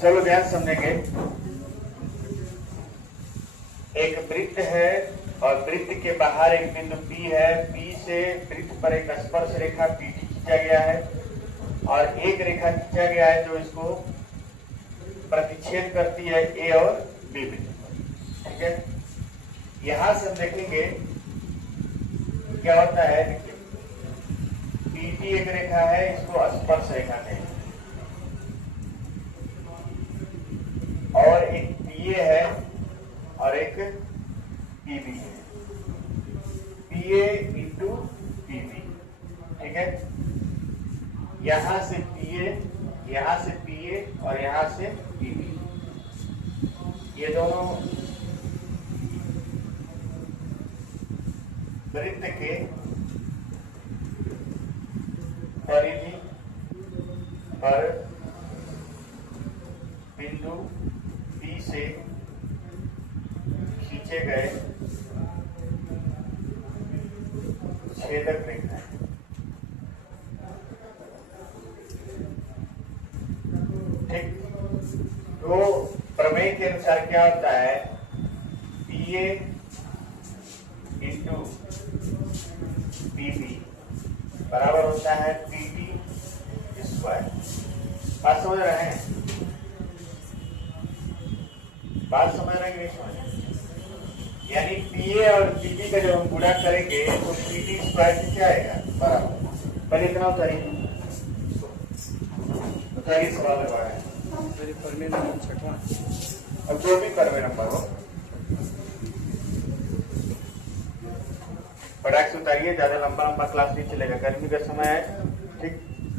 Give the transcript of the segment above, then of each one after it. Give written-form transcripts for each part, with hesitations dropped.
चलो ध्यान समझेंगे। एक वृत्त है और वृत्त के बाहर एक बिंदु P है। P से वृत्त पर एक स्पर्श रेखा PT खींचा गया है और एक रेखा खींचा गया है जो इसको प्रतिच्छेद करती है A और B बिंदु पर। ठीक है, यहां से हम देखेंगे क्या होता है। देखिए, PT एक रेखा है, इसको स्पर्श रेखा कहेंगे, और एक PA है और एक PB है। PA into PB। ठीक है, यहां से PA, यहां से PA और यहां से PB, ये दोनों वृत्त के परिधि पर बिंदु P से खींचे गए छेदक रेखा है। ठीक, तो प्रमेय के अनुसार क्या होता है, PA इंटू PB बराबर होता है PT स्क्वायर। बात समझ रहे हैं? बात समझ रहे हैं कि नहीं समझ रहे? यानी PA और PB का जब हम गुणा करेंगे तो PT स्क्वायर से क्या आएगा, बराबर। पहले इतना उतारिए, सवाल लगाया है। अब जो भी परमे नंबर हो फटाक से उतारिए, ज्यादा लंबा लंबा क्लास नहीं चलेगा, गर्मी का समय है। ठीक,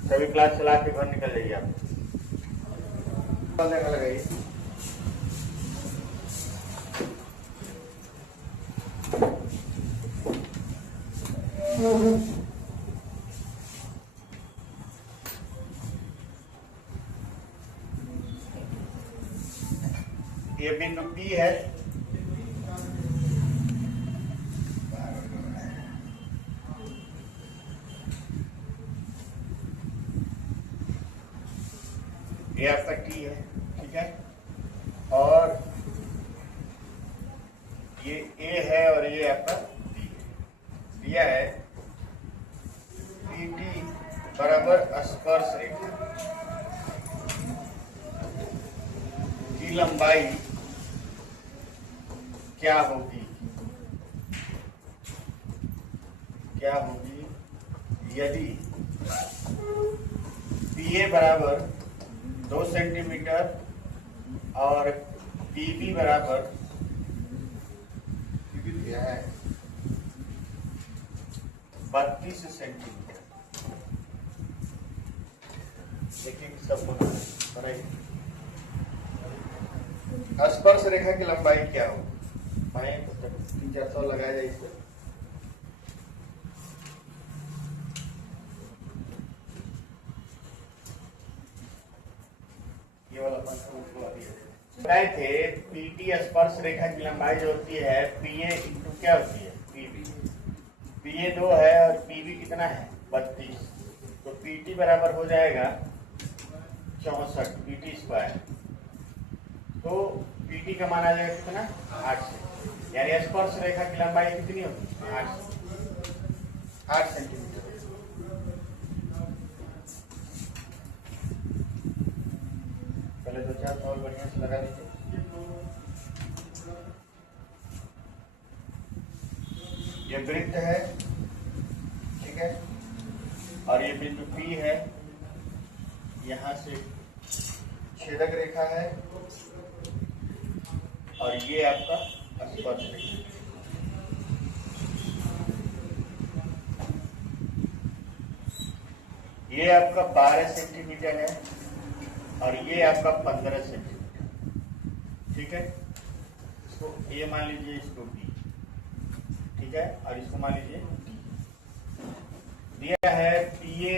सभी क्लास चला के घर निकल जाइए आप। लगाइए, ये बिंदु P है, ये आपका T है। ठीक है, और ये A है और ये आपका D है। दिया है PT बराबर स्पर्श रेखा की लंबाई क्या होगी, क्या होगी यदि PA बराबर 2 सेंटीमीटर और PB बराबर क्या है 32 सेंटीमीटर। देखिए सब बनाइए। स्पर्श रेखा की लंबाई क्या हो, 300-400 लगाया जाए इस पर। ये वाला बताए थे PT स्पर्श रेखा की लंबाई जो होती है PA इंटू क्या होती है PB। PA 2 है और PB कितना है 32, तो PT बराबर हो जाएगा 64 PT स्क्वायर। तो PT का मान आ जाएगा कितना 8 से, यानी स्पर्श रेखा की लंबाई कितनी होगी 8 सेंटीमीटर। पहले 2-4 सवाल बढ़िया से लगा दीजिए। ये वृत्त है, ठीक है, और ये बिंदु P है, यहां से छेदक रेखा है और ये आपका स्पर्श रेखा। ये आपका 12 सेंटीमीटर है और ये आपका 15 सेंटीमीटर। ठीक है, इसको A मान लीजिए, इसको B। ठीक है, और इसको मान लीजिए दिया है PA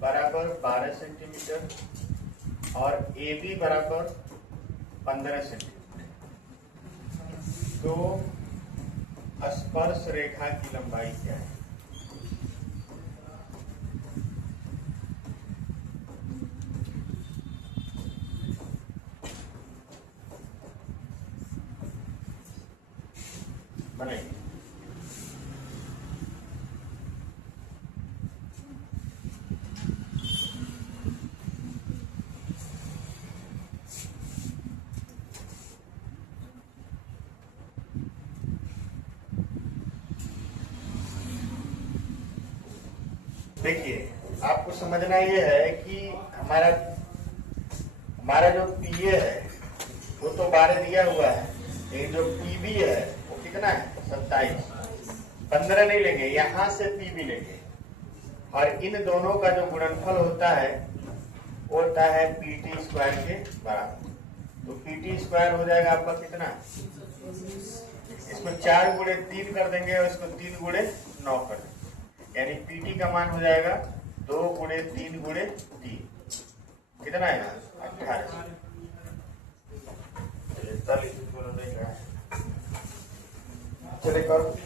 बराबर 12 सेंटीमीटर और AB बराबर 15 सेंटीमीटर। तो स्पर्श रेखा की लंबाई क्या है? बनेगी। देखिए, आपको समझना ये है कि हमारा जो पीए है वो तो 12 दिया हुआ है, लेकिन जो पीबी है वो कितना है? 27। 15 नहीं लेंगे, यहां से पीबी लेंगे, और इन दोनों का जो गुणनफल होता है वो होता है पीटी स्क्वायर के बराबर। तो पीटी स्क्वायर हो जाएगा आपका कितना? इसको 4 गुणे 3 कर देंगे और इसको 3 गुणे 9 कर देंगे, यानी पीटी का मान हो जाएगा 2 गुणे 3 गुणे 3। कितना है? 18। चले करो।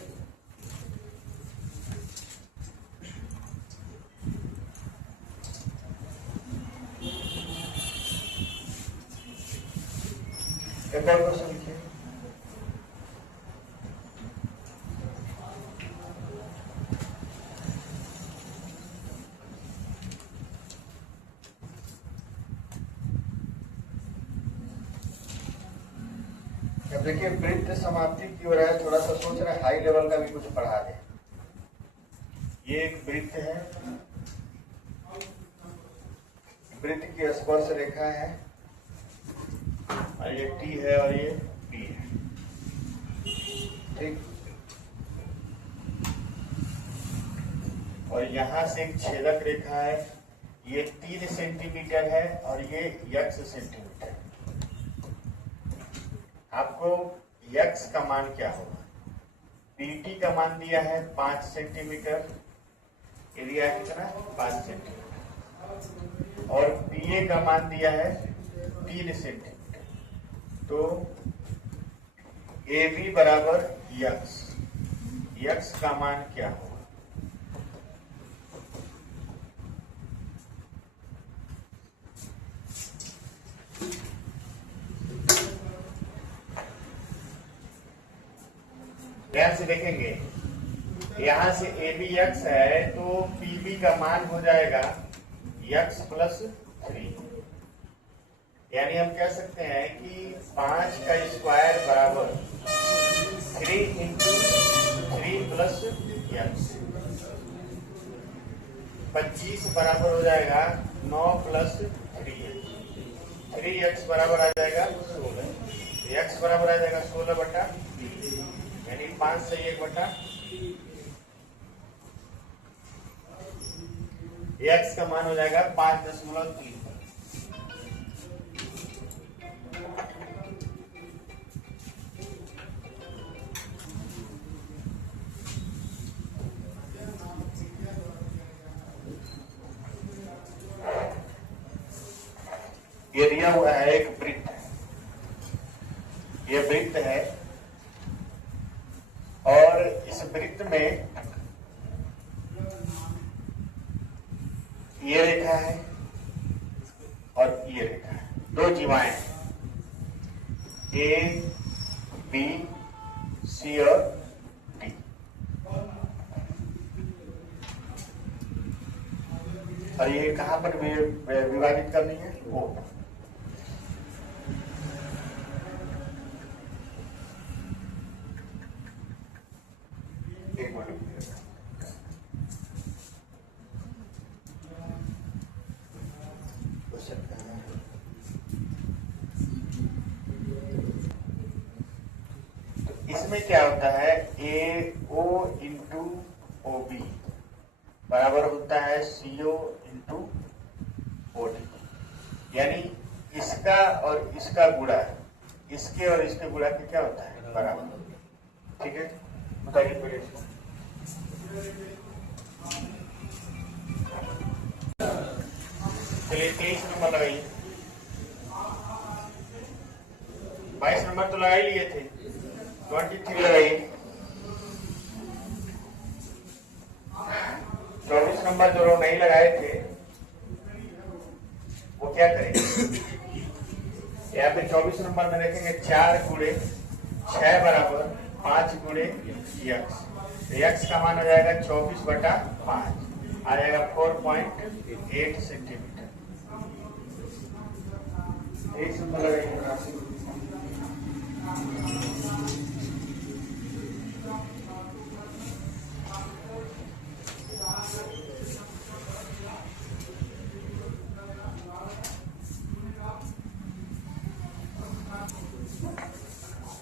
एक और क्वेश्चन लिखिए। अब देखिए, वृत्त समाप्ति की ओर है, थोड़ा सा सोच रहे हाई लेवल का भी कुछ पढ़ा दे। ये एक वृत्त है, वृत्त की स्पर्श रेखा है, और ये टी है और ये पी है, ठीक। और यहां से एक छेदक रेखा है, ये 3 सेंटीमीटर है और ये x सेंटीमीटर। आपको x का मान क्या होगा? पीटी का मान दिया है 5 सेंटीमीटर, एरिया कितना? 5 सेंटीमीटर, और पीए का मान दिया है 3 सेंटीमीटर। तो ए बी बराबर x का मान क्या होगा? ध्यान से देखेंगे, यहां से ए बी एक्स है तो पी बी का मान हो जाएगा x प्लस 3, यानी हम कह सकते हैं कि 5 का स्क्वायर बराबर 3 इंटू 3 प्लस x। 25 बराबर हो जाएगा 9 प्लस 3x बराबर आ जाएगा 16। x बराबर आ जाएगा 16/3, यानी 5 से 1/3। x का मान हो जाएगा 5.3। ये दिया हुआ है एक वृत्त, ये वृत्त है, और इस वृत्त में ये रेखा है और ये रेखा है, 2 जीवाएं हैं, ए बी सी और डी। और ये कहां पर विभाजित करनी है? ओ। इसमें क्या होता है? ए ओ इंटू ओ बी बराबर होता है सी ओ इंटू ओ डी, यानी इसका और इसका गुणा इसके और इसके गुणा के क्या होता है? बराबर। ठीक है, बताइए पहले। चलिए 23 नंबर लगाइए। 22 नंबर तो लगा ही लिए थे, 23 लगाइए। 24 नंबर जो लोग नहीं लगाए थे वो क्या करेंगे? यहाँ पे 24 नंबर में देखेंगे 4 गुणे 6 बराबर 5 गुणे यक्स, यक्स का मान हो जाएगा 24/5, आ जाएगा 4.8 सेंटीमीटर। एक सुंदर लगेगा।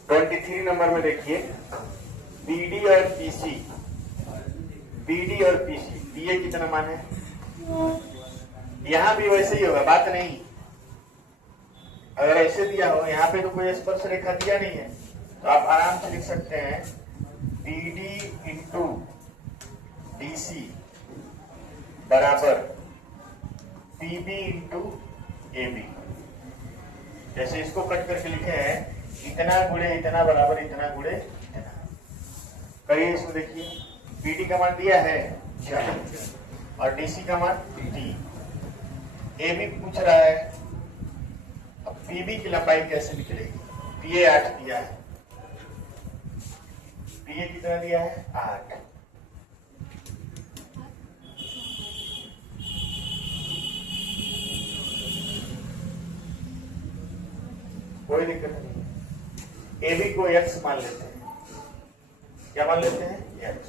23 नंबर में देखिए, बीडी और पीसी, बीडी और पीसी, बीए कितना मान है? यहां भी वैसे ही होगा, बात नहीं। अगर ऐसे दिया हो, यहाँ पे तो कोई स्पर्श रेखा दिया नहीं है, तो आप आराम से लिख सकते हैं बीडी इंटू डीसी बराबर पीबी इंटू एबी। जैसे इसको कट करके लिखे हैं, इतना गुणे इतना बराबर इतना गुणे इतना। करिए इसको, देखिए बीडी का मान दिया है 4 और डीसी का मान 3, एबी पूछ रहा है। अब पीबी की लंबाई कैसे निकलेगी? पीए 8 दिया है, पीए कितना दिया है? 8। कोई दिक्कत नहीं। एबी को एक्स मान लेते हैं, क्या मान लेते हैं? एक्स।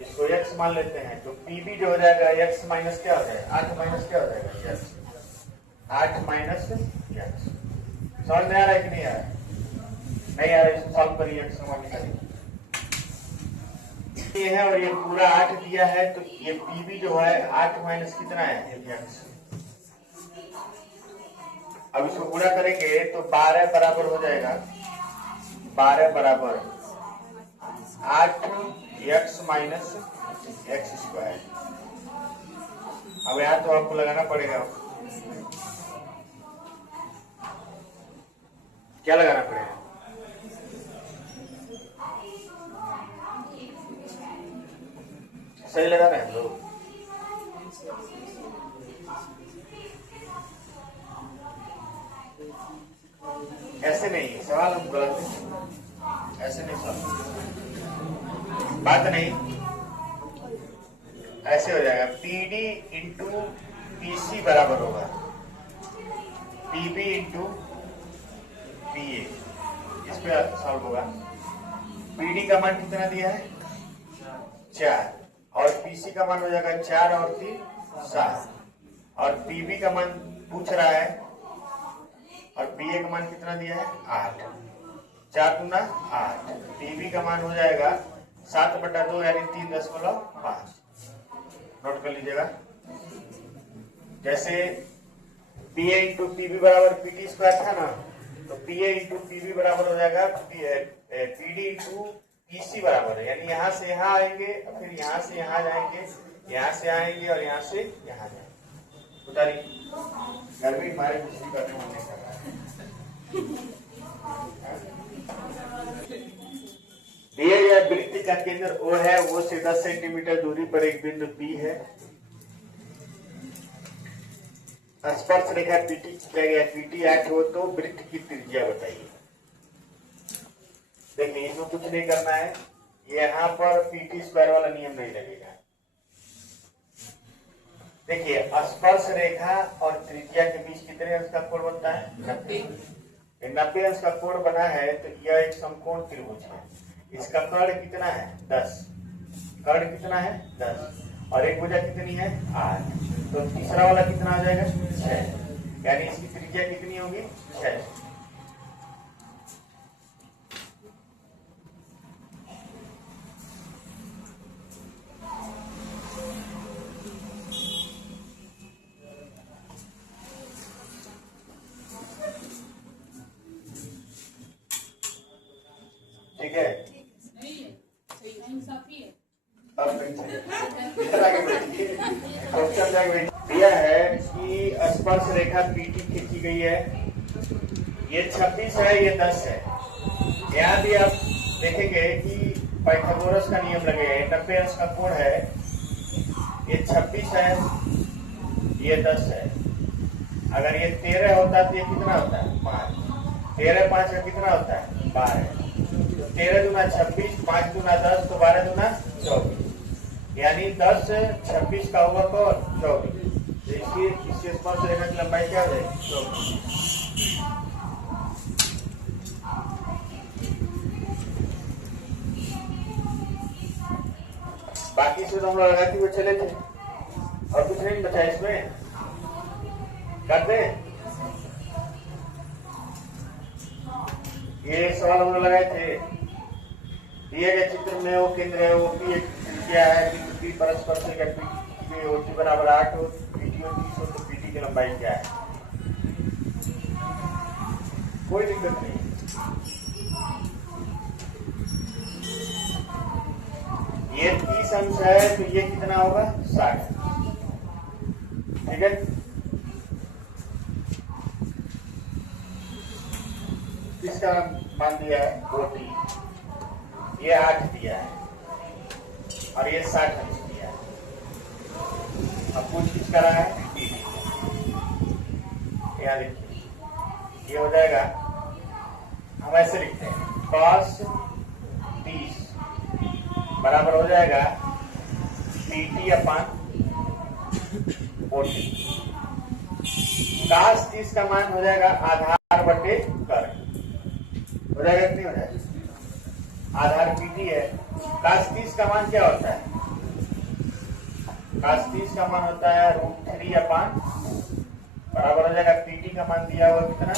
इसको एक्स मान लेते हैं, तो पीबी जो हो जाएगा एक्स माइनस क्या हो जाएगा? 8 माइनस क्या हो जाएगा? एक्स। 8 minus x. समझ में आ रहा है कि नहीं आ रहा है? नहीं आ रहा है, इसको सॉल्व करिए, एक्स का मान निकालिए। ये है और ये पूरा 8 दिया है, तो ये पीबी जो है 8 माइनस कितना है? एक्स। अब इसको पूरा करेंगे तो 12 बराबर हो जाएगा, 12 बराबर 8 एक्स माइनस एक्स स्क्वायर। अब यहां तो आपको लगाना पड़ेगा, क्या लगाना पड़ेगा? सही लगा रहे हैं लोग? ऐसे नहीं, सवाल हम गलत है, ऐसे नहीं सवाल, बात नहीं। ऐसे हो जाएगा, पीडी इंटू पीसी बराबर होगा पीबी इंटू पीए। इस पे सॉल्व होगा। पीडी का मान कितना दिया है? 4 और पीसी का मान हो जाएगा 4 और 3 7 और पीबी का मान पूछ रहा है और पीए का मान कितना दिया है? 8। 4 दूना 8। पीबी का मान हो जाएगा 7/2 यानी 3.5। नोट कर लीजिएगा। जैसे पीए इंटू पीबी बराबर पीटी स्क्वायर था ना, तो पीए इंटू पीबी बराबर हो जाएगा पीडी इंटू पीसी बराबर है, यानी यहाँ से यहाँ आएंगे, फिर यहाँ से यहाँ जाएंगे, यहाँ से आएंगे और यहाँ से यहाँ जाएंगे। उतारिए, गर्मी हमारे कुछ भी करने मन नहीं कर रहा है। दिए गए वृत्त का केंद्र O है, वो से 10 सेंटीमीटर दूरी पर एक बिंदु P है। स्पर्श रेखा PT किया गया, PT 8 हो तो वृत्त की त्रिज्या बताइए। देखिए इसमें कुछ नहीं करना है, यहाँ पर PT स्क्वायर वाला नियम नहीं लगेगा। देखिए स्पर्श रेखा और त्रिज्या के बीच कितने अंश का कोण बनता है? 90। 90 अंश का कोण बना है तो यह एक समकोण त्रिभुज है। इसका कर्ण कितना है? 10। कर्ण कितना है? 10 और एक भुजा कितनी है? 8। तो तीसरा वाला कितना आ जाएगा? 6, यानी इसकी त्रिज्या कितनी होगी? 6। ठीक है, अब दिया है कि स्पर्श रेखा PT खींची गई है, ये 26 है, ये 10 है। यहाँ भी आप देखेंगे कि पाइथागोरस का नियम लगेगा। 90 अंश का कोण है, ये 26 है, ये 10 है। अगर ये 13 होता तो ये कितना होता है? 5। 13 5 का कितना होता है? 12। तो 13 दूना 26, 5 दूना 10, तो 12 दूना 24, यानी 10 26 का होगा कौन 24। तो इसकी स्पर्श रेखा की लंबाई क्या हो जाएगी 24। बाकी से तो हम लोग लगाते हुए चले थे और कुछ नहीं बचा इसमें, करते ये सवाल हम लोग लगाए थे। दिए गए चित्र में वो केंद्र है, वो पी क्या है, पी परस्पर से पी ओटी बराबर 8 हो, पीटी 30 हो, तो पीटी की लंबाई क्या है। कोई दिक्कत नहीं। ये 30 अंश है तो ये कितना होगा 60, ठीक है। किसका मान दिया है 40, ये 8 दिया है और ये 60 अंश दिया है। अब कुछ किसका रहा है यहाँ देखिए, ये हो जाएगा, हम ऐसे लिखते हैं cos 30 बराबर हो जाएगा PT अपान 40। cos 30 का मान हो जाएगा आधार बटे कर, हो जाएगा कि नहीं हो जाएगा, आधार PT है। cos 30 का मान क्या होता है, cos 30 का मान होता है √3 अपान बराबर हो जाएगा PT का मान दिया हुआ कितना,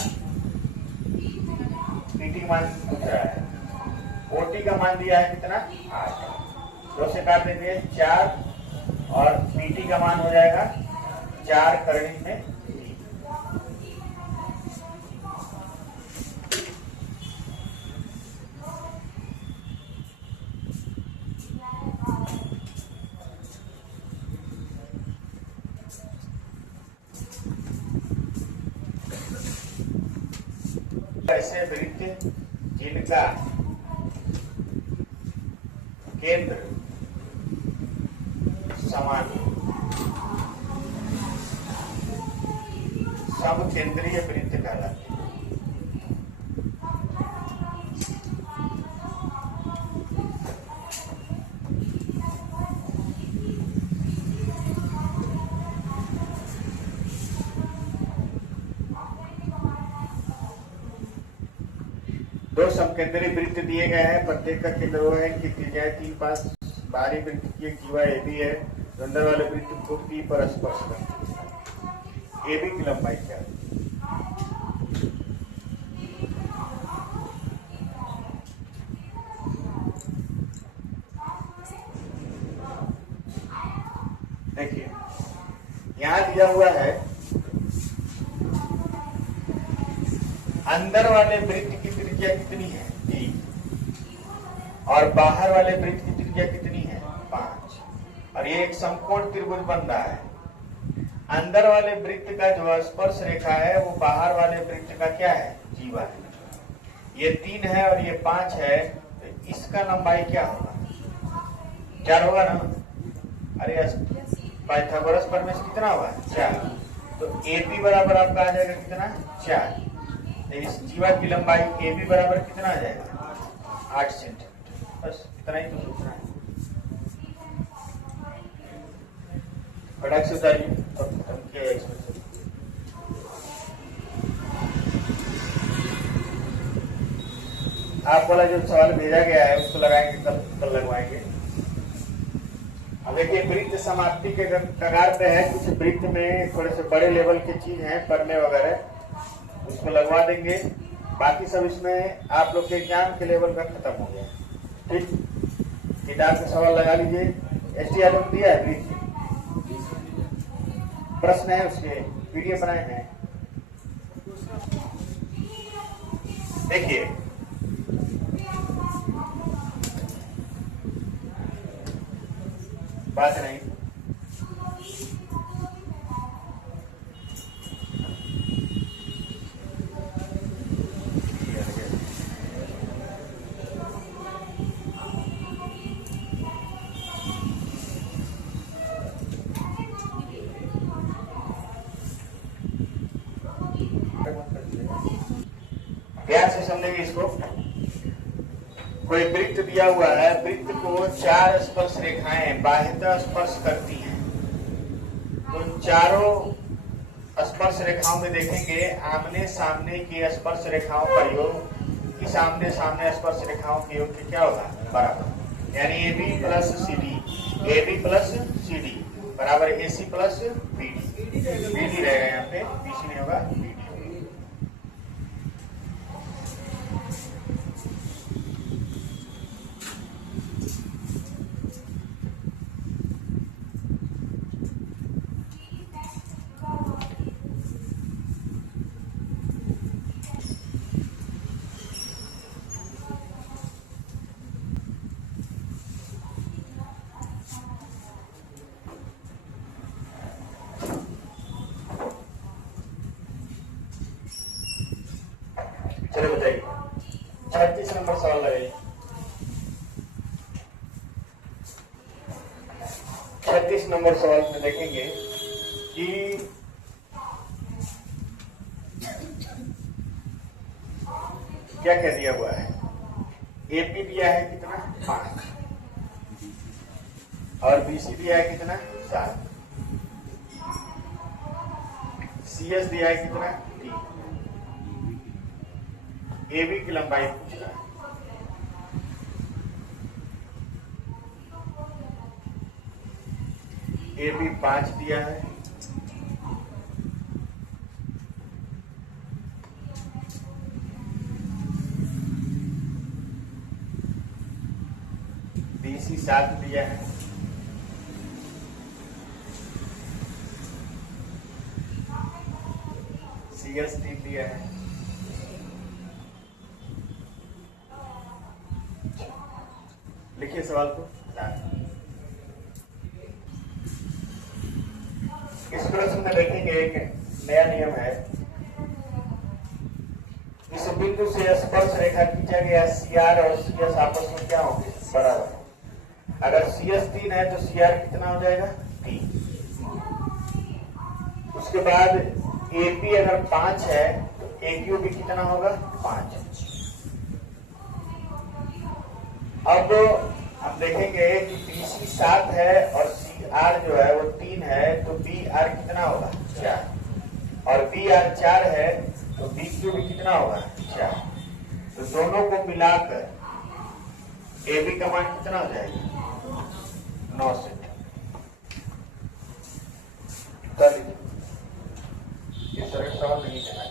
PT का मान पूछ रहा है, OT का मान दिया है कितना 8, 2 से काट देंगे 4 और PT का मान हो जाएगा 4 करनी में 3। ऐसे वृत्त जिनका केंद्र समान समकेंद्रीय वृत्त कहलाते हैं। दो समकेंद्रीय वृत्त दिए गए हैं, प्रत्येक का केंद्र वो है कि त्रिज्याएं 3, 5 बाहरी वृत्त की एक जीवा ए बी है, अंदर वाले वृत्त को पी पर स्पर्श करती है। ए बी की लंबाई क्या है, देखिए यहां दिया हुआ है अंदर वाले वृत्त की त्रिज्या कितनी है 3 और बाहर वाले वृत्त की त्रिज्या कितनी है 5, और ये एक समकोण त्रिभुज बन रहा है। अंदर वाले वृत्त का जो स्पर्श रेखा है वो बाहर वाले वृत्त का क्या है जीवा है। ये 3 है और ये 5 है, तो इसका लंबाई क्या होगा 4 होगा ना। अरे पाइथागोरस प्रमेय कितना होगा 4, तो AP बराबर आपका आ जाएगा कितना 4। इस जीवा की लंबाई AB बराबर कितना आ जाएगा 8 सेंटीमीटर। बस इतना ही तो सोचना है। फटाक से बताइए खत्म किया इसमें से। आप वाला जो सवाल भेजा गया है उसको लगाएंगे, कल लगवाएंगे। अब देखिए वृत्त समाप्ति के कगार पे है, कुछ वृत्त में थोड़े से बड़े लेवल की चीज है पढ़ने वगैरह, उसको लगवा देंगे। बाकी सब इसमें आप लोग के एग्जाम के लेवल का खत्म हो गया। ठीक, किताब से सवाल लगा लीजिए। STR दिया है, प्रश्न है उसके PDF बनाए हैं, देखिए। बात नहीं, ध्यान से समझेंगे इसको। कोई वृत्त दिया हुआ है, वृत्त को 4 स्पर्श रेखाएं बाह्यतः स्पर्श करती हैं। तो उन चारों स्पर्श रेखाओं में देखेंगे आमने सामने की स्पर्श रेखाओं का योग इस आमने सामने स्पर्श रेखाओं के योग के क्या होगा, बराबर। यानी AB plus CD, AB plus CD बराबर AC प्लस BD। BD रहेगा यहाँ पे, BC नहीं होगा, BD। चलो बताइए 36 नंबर सवाल लगाइए। 36 नंबर सवाल में देखेंगे कि क्या क्या दिया हुआ है। एपी दिया है कितना, 5, और बीसी दिया है कितना, 7, सीएस दिया है कितना, 3। एबी की लंबाई पूछ रहा है। एबी 5 दिया है, बीसी 7 दिया है, सीएस 3 दिया है। लिखिए सवाल को। इस प्रश्न में देखेंगे एक नया नियम है। इस बिंदु से स्पर्श रेखा खींचा गया CR और CS आपस में क्या होंगे, बराबर। अगर CS 3 है तो CR कितना हो जाएगा, 3। उसके बाद AP अगर 5 है तो AQ भी कितना होगा, 5। अब हम देखेंगे कि BC 7 है और CR जो है वो 3 है, तो BR कितना होगा, 4। और BR 4 है तो BQ भी कितना होगा, 4। तो दोनों को मिलाकर AB का मान कितना हो जाएगा, 9 से। कर लीजिए, ये सरल सवाल नहीं है।